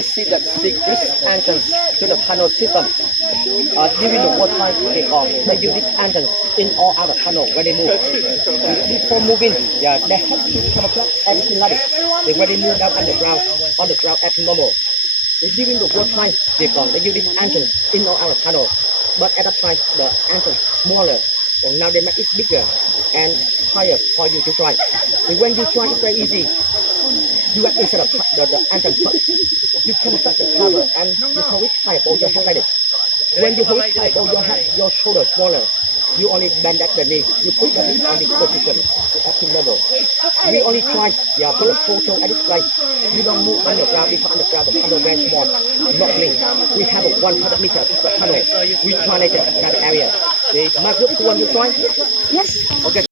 is see the secret entrance to the tunnel system. During the wartime takeoff, they use this entrance in or out of tunnel when they move. Before moving, yeah, they have to camouflage everything like it. They when they move down underground, on the ground as normal. During the wartime takeoff, they use this entrance in or out of tunnel. But at that time, the entrance smaller. So now they make it bigger and higher for you to try. And when you try, it's very easy. You have instead of the entrance first, you can touch the cover and you hold it high above your head like this. When you hold it high above your head, your shoulder smaller. You only bend at the knee. You put the knee on this position at the level. We only try, yeah, for the photo at this place. You don't move underground because underground the tunnel very small. Not me. We have a 100 meters tunnel. We try later in that area. My group, who want to try? Yes. Okay.